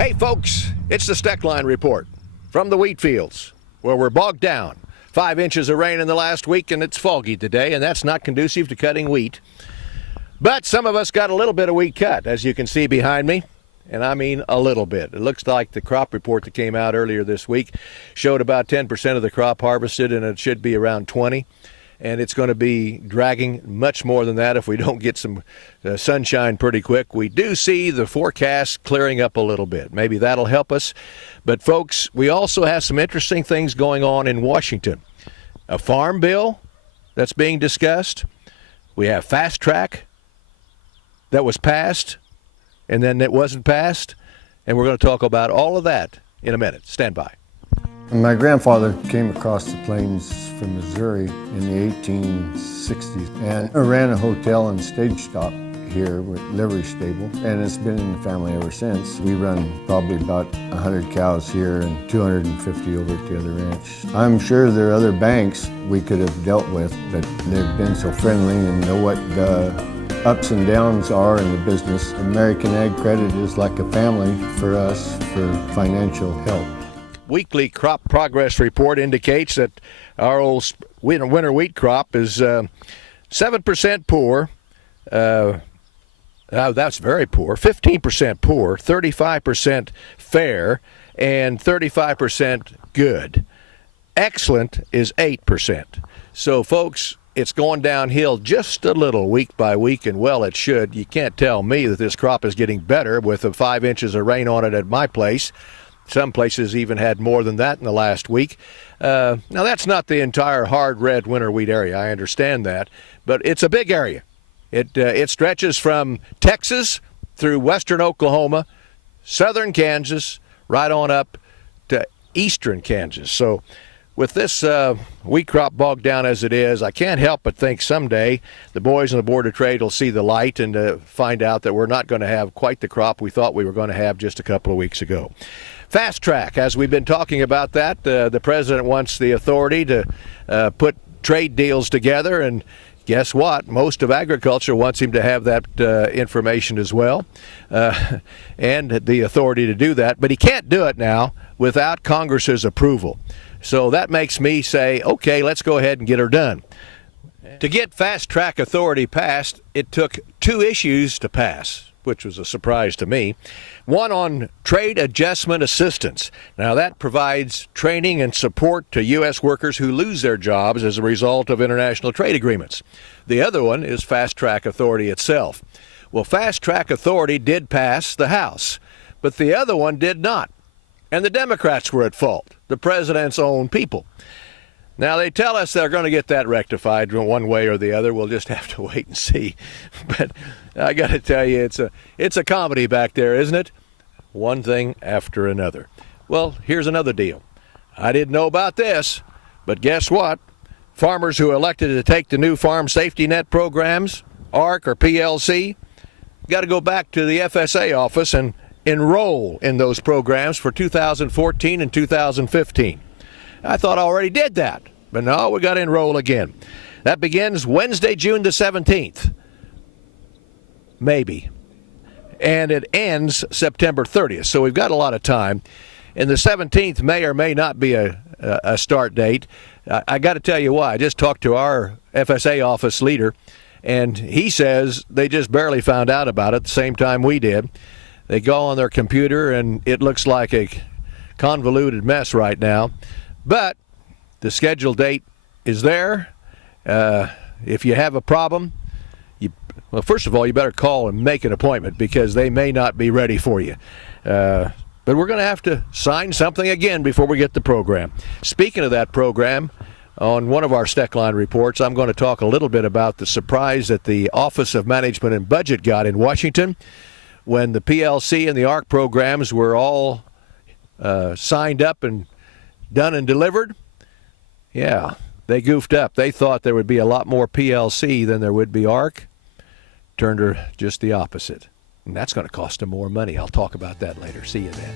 Hey folks, it's the Steckline Report from the wheat fields, where we're bogged down. 5 inches of rain in the last week, and it's foggy today, and that's not conducive to cutting wheat. But some of us got a little bit of wheat cut, as you can see behind me, and I mean a little bit. It looks like the crop report that came out earlier this week showed about 10% of the crop harvested, and it should be around 20. And it's going to be dragging much more than that if we don't get some sunshine pretty quick. We do see the forecast clearing up a little bit. Maybe that'll help us. But, folks, we also have some interesting things going on in Washington. A farm bill that's being discussed. We have fast track that was passed, and then it wasn't passed. And we're going to talk about all of that in a minute. Stand by. My grandfather came across the plains from Missouri in the 1860s and ran a hotel and stage stop here with livery stable, and it's been in the family ever since. We run probably about 100 cows here and 250 over at the other ranch. I'm sure there are other banks we could have dealt with, but they've been so friendly and know what the ups and downs are in the business. American Ag Credit is like a family for us for financial help. Weekly crop progress report indicates that our old winter wheat crop is 7% poor. That's very poor. 15% poor, 35% fair, and 35% good. Excellent is 8%. So, folks, it's going downhill just a little week by week, and well, it should. You can't tell me that this crop is getting better with the 5 inches of rain on it at my place. Some places even had more than that in the last week. Now, that's not the entire hard red winter wheat area. I understand that. But it's a big area. It stretches from Texas through western Oklahoma, southern Kansas, right on up to eastern Kansas. So with this wheat crop bogged down as it is, I can't help but think someday the boys on the Board of Trade will see the light and find out that we're not going to have quite the crop we thought we were going to have just a couple of weeks ago. Fast track, as we've been talking about that, the president wants the authority to put trade deals together, and guess what? Most of agriculture wants him to have that information as well, and the authority to do that. But he can't do it now without Congress's approval. So that makes me say, okay, let's go ahead and get her done. To get fast track authority passed, it took 2 issues to pass, which was a surprise to me. One on trade adjustment assistance. Now, that provides training and support to U.S. workers who lose their jobs as a result of international trade agreements. The other one is fast track authority itself. Well, fast track authority did pass the House, but the other one did not. And the Democrats were at fault, the president's own people. Now, they tell us they're going to get that rectified one way or the other. We'll just have to wait and see. But I got to tell you, it's a comedy back there, isn't it? One thing after another. Well, here's another deal. I didn't know about this, but guess what? Farmers who elected to take the new farm safety net programs, ARC or PLC, got to go back to the FSA office and enroll in those programs for 2014 and 2015. I thought I already did that, but no, we got to enroll again. That begins Wednesday, June the 17th. Maybe. And it ends September 30th, so we've got a lot of time. And the 17th may or may not be a start date. I got to tell you why. I just talked to our FSA office leader, and he says they just barely found out about it at the same time we did. They go on their computer, and it looks like a convoluted mess right now. But the scheduled date is there. If you have a problem, well, first of all, you better call and make an appointment because they may not be ready for you. But we're going to have to sign something again before we get the program. Speaking of that program, on one of our Steckline reports, I'm going to talk a little bit about the surprise that the Office of Management and Budget got in Washington when the PLC and the ARC programs were all signed up and done and delivered. Yeah, they goofed up. They thought there would be a lot more PLC than there would be ARC. Turned her just the opposite. And that's going to cost them more money. I'll talk about that later. See you then.